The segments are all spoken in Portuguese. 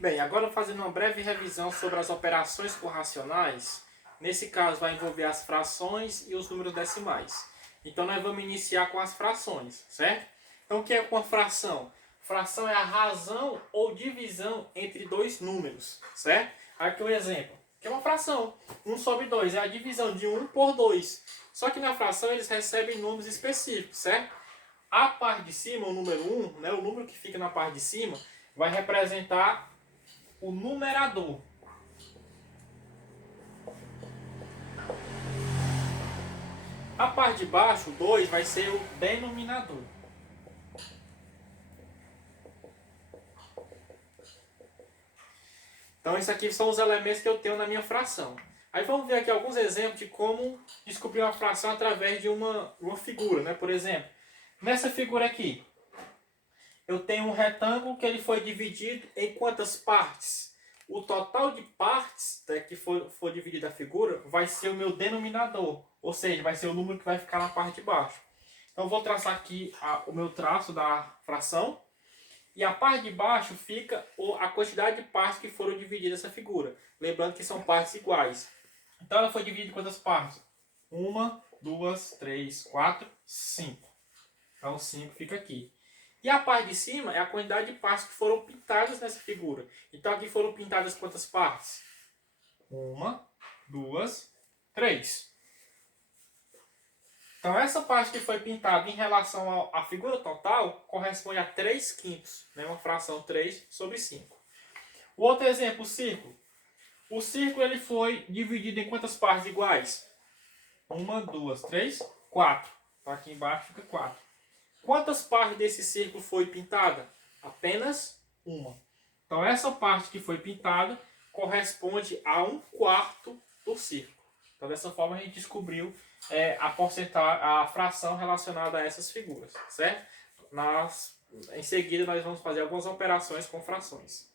Bem, agora fazendo uma breve revisão sobre as operações corracionais. Nesse caso vai envolver as frações e os números decimais. Então nós vamos iniciar com as frações, certo? Então o que é uma fração? Fração é a razão ou divisão entre dois números, certo? Aqui um exemplo, que é uma fração. 1 sobre 2 é a divisão de 1 por 2. Só que na fração eles recebem números específicos, certo? A parte de cima, o número 1, né, o número que fica na parte de cima, vai representar o numerador. A parte de baixo, 2, vai ser o denominador. Então, isso aqui são os elementos que eu tenho na minha fração. Aí vamos ver aqui alguns exemplos de como descobrir uma fração através de uma figura, né? Por exemplo, nessa figura aqui, eu tenho um retângulo que ele foi dividido em quantas partes? O total de partes, né, que for dividida a figura vai ser o meu denominador, ou seja, vai ser o número que vai ficar na parte de baixo. Então eu vou traçar aqui o meu traço da fração, e a parte de baixo fica a quantidade de partes que foram divididas essa figura. Lembrando que são partes iguais. Então ela foi dividida em quantas partes? 1, 2, 3, 4, 5. Então 5 fica aqui. E a parte de cima é a quantidade de partes que foram pintadas nessa figura. Então aqui foram pintadas quantas partes? 1, 2, 3. Então essa parte que foi pintada em relação à figura total corresponde a 3 quintos. Né? Uma fração 3 sobre 5. O outro exemplo, o círculo. O círculo ele foi dividido em quantas partes iguais? 1, 2, 3, 4. Então aqui embaixo fica 4. Quantas partes desse círculo foi pintada? Apenas uma. Então essa parte que foi pintada corresponde a 1/4 do círculo. Então dessa forma a gente descobriu a porcentagem, a fração relacionada a essas figuras, certo? Em seguida nós vamos fazer algumas operações com frações.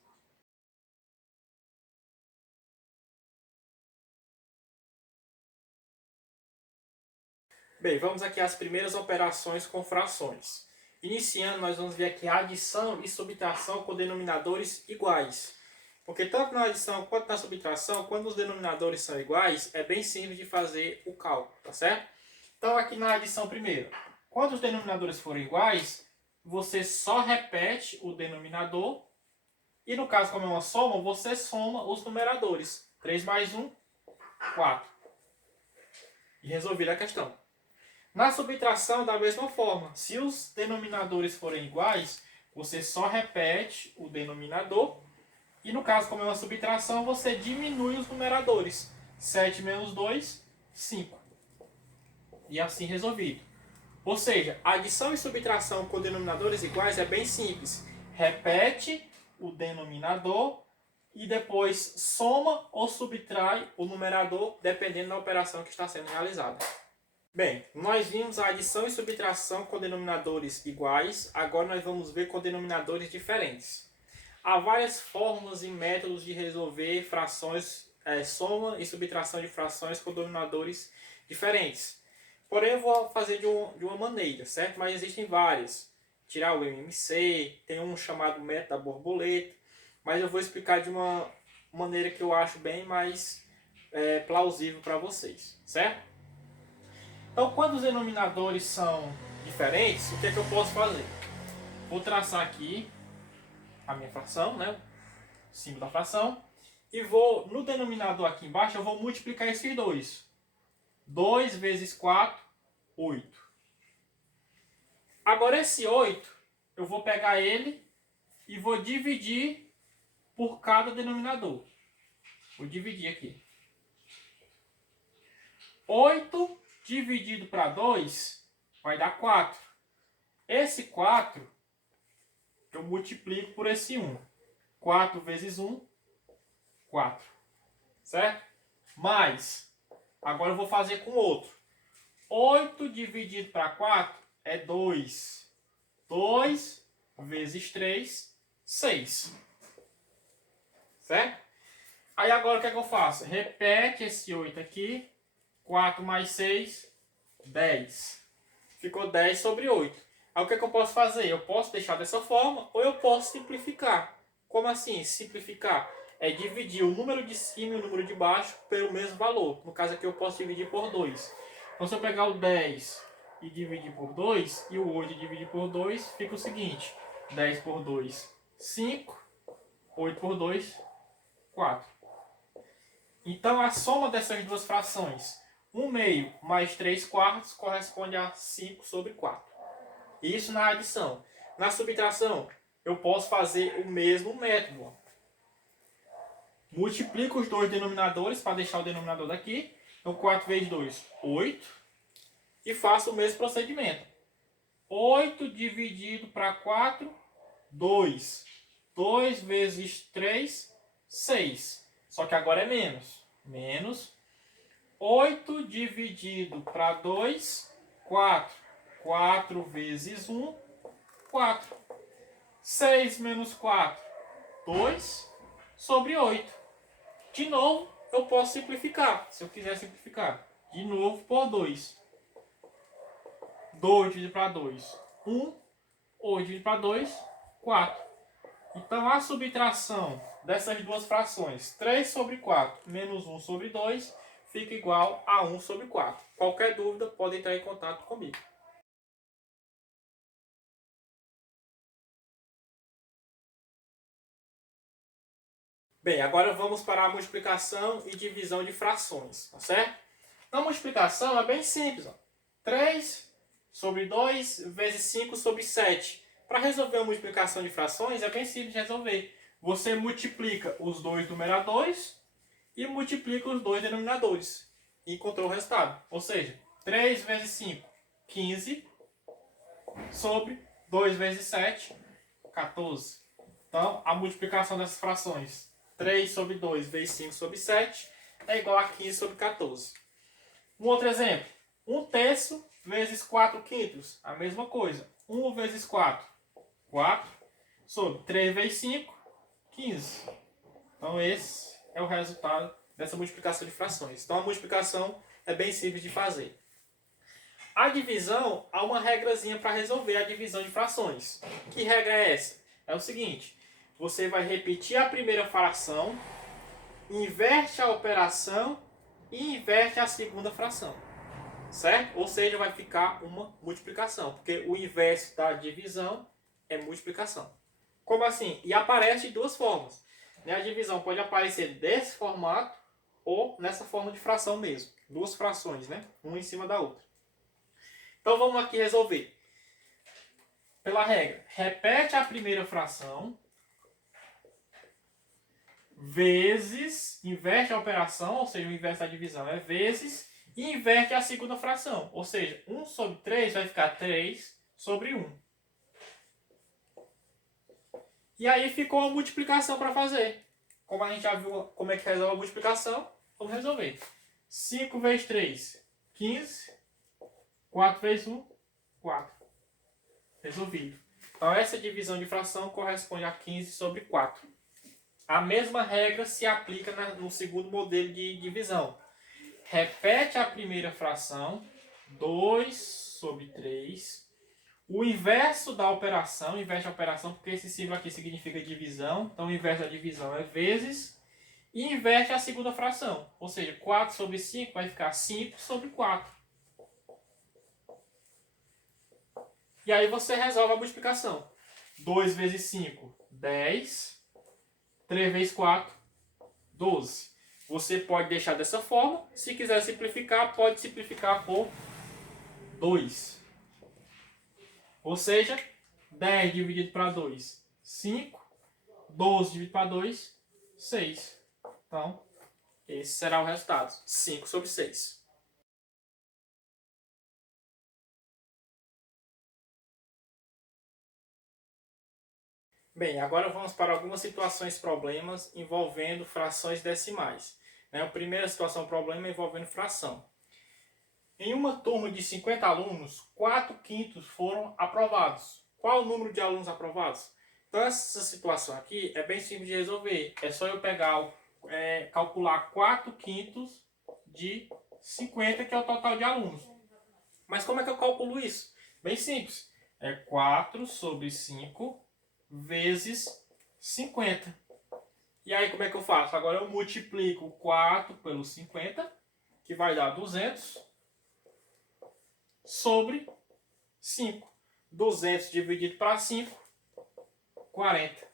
Bem, vamos aqui às primeiras operações com frações. Iniciando, nós vamos ver aqui a adição e subtração com denominadores iguais. Porque tanto na adição quanto na subtração, quando os denominadores são iguais, é bem simples de fazer o cálculo, tá certo? Então aqui na adição primeiro, quando os denominadores forem iguais, você só repete o denominador e no caso como é uma soma, você soma os numeradores. 3 mais 1, 4. E resolvida a questão. Na subtração, da mesma forma, se os denominadores forem iguais, você só repete o denominador. E no caso, como é uma subtração, você diminui os numeradores. 7 menos 2, 5. E assim resolvido. Ou seja, adição e subtração com denominadores iguais é bem simples. Repete o denominador e depois soma ou subtrai o numerador, dependendo da operação que está sendo realizada. Bem, nós vimos a adição e subtração com denominadores iguais, agora nós vamos ver com denominadores diferentes. Há várias formas e métodos de resolver frações, soma e subtração de frações com denominadores diferentes. Porém, eu vou fazer de uma maneira, certo? Mas existem várias. Tirar o MMC, tem um chamado método da borboleta, mas eu vou explicar de uma maneira que eu acho bem mais plausível para vocês, certo? Então, quando os denominadores são diferentes, o que é que eu posso fazer? Vou traçar aqui a minha fração, né? O símbolo da fração. E vou, no denominador aqui embaixo, eu vou multiplicar esses dois. 2 vezes 4, 8. Agora esse 8, eu vou pegar ele e vou dividir por cada denominador. Vou dividir aqui. 8 dividido para 2 vai dar 4. Esse 4 eu multiplico por esse 1. 4 vezes 1, 4. Certo? Mais, agora eu vou fazer com outro. 8 dividido para 4 é 2. 2 vezes 3, 6. Certo? Aí agora o que é que eu faço? Repete esse 8 aqui. 4 mais 6, 10. Ficou 10 sobre 8. Aí o que é que eu posso fazer? Eu posso deixar dessa forma ou eu posso simplificar. Como assim? Simplificar. É dividir o número de cima e o número de baixo pelo mesmo valor. No caso aqui eu posso dividir por 2. Então se eu pegar o 10 e dividir por 2, e o 8 dividir por 2, fica o seguinte. 10 por 2, 5. 8 por 2, 4. Então a soma dessas duas frações, 1 meio mais 3 quartos, corresponde a 5 sobre 4. Isso na adição. Na subtração, eu posso fazer o mesmo método. Multiplico os dois denominadores para deixar o denominador daqui. Então 4 vezes 2, 8. E faço o mesmo procedimento. 8 dividido para 4, 2. 2 vezes 3, 6. Só que agora é menos. Menos 8 dividido para 2, 4. 4 vezes 1, 4. 6 menos 4, 2 sobre 8. De novo, eu posso simplificar, se eu quiser simplificar. De novo por 2. 2 dividido para 2, 1. 8 dividido para 2, 4. Então, a subtração dessas duas frações, 3 sobre 4 menos 1 sobre 2, fica igual a 1 sobre 4. Qualquer dúvida, pode entrar em contato comigo. Bem, agora vamos para a multiplicação e divisão de frações, tá certo? Então, a multiplicação é bem simples. 3 sobre 2 vezes 5 sobre 7. Para resolver a multiplicação de frações, é bem simples de resolver. Você multiplica os dois numeradores e multiplica os dois denominadores. E encontrou o resultado. Ou seja, 3 vezes 5, 15, sobre 2 vezes 7, 14. Então, a multiplicação dessas frações, 3 sobre 2 vezes 5 sobre 7, é igual a 15 sobre 14. Um outro exemplo. 1 terço vezes 4 quintos. A mesma coisa. 1 vezes 4, 4. Sobre 3 vezes 5, 15. Então esse é o resultado dessa multiplicação de frações. Então a multiplicação é bem simples de fazer. A divisão, há uma regrazinha para resolver a divisão de frações. Que regra é essa? É o seguinte. Você vai repetir a primeira fração, inverte a operação e inverte a segunda fração. Certo? Ou seja, vai ficar uma multiplicação, porque o inverso da divisão é multiplicação. Como assim? E aparece de duas formas. A divisão pode aparecer desse formato ou nessa forma de fração mesmo. Duas frações, né? Uma em cima da outra. Então vamos aqui resolver. Pela regra, repete a primeira fração, vezes, inverte a operação, ou seja, o inverso da divisão é vezes, e inverte a segunda fração. Ou seja, 1 sobre 3 vai ficar 3 sobre 1. E aí ficou a multiplicação para fazer. Como a gente já viu como é que resolve a multiplicação, vamos resolver. 5 vezes 3, 15. 4 vezes 1, 4. Resolvido. Então essa divisão de fração corresponde a 15 sobre 4. A mesma regra se aplica no segundo modelo de divisão. Repete a primeira fração, 2 sobre 3. O inverso da operação, inverte a operação, porque esse símbolo aqui significa divisão. Então o inverso da divisão é vezes. E inverte a segunda fração. Ou seja, 4 sobre 5 vai ficar 5 sobre 4. E aí você resolve a multiplicação. 2 vezes 5, 10. 3 vezes 4, 12. Você pode deixar dessa forma. Se quiser simplificar, pode simplificar por 2. Ou seja, 10 dividido para 2, 5. 12 dividido para 2, 6. Então, esse será o resultado. 5 sobre 6. Bem, agora vamos para algumas situações problemas envolvendo frações decimais. A primeira situação problema é envolvendo fração. Em uma turma de 50 alunos, 4 quintos foram aprovados. Qual o número de alunos aprovados? Então essa situação aqui é bem simples de resolver. É só eu pegar, calcular 4 quintos de 50, que é o total de alunos. Mas como é que eu calculo isso? Bem simples. É 4 sobre 5 vezes 50. E aí como é que eu faço? Agora eu multiplico 4 pelo 50, que vai dar 200, sobre 5. 200 dividido para 5, 40.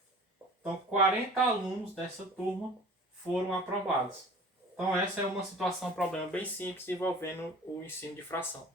Então 40 alunos dessa turma foram aprovados. Então essa é uma situação, um problema bem simples envolvendo o ensino de fração.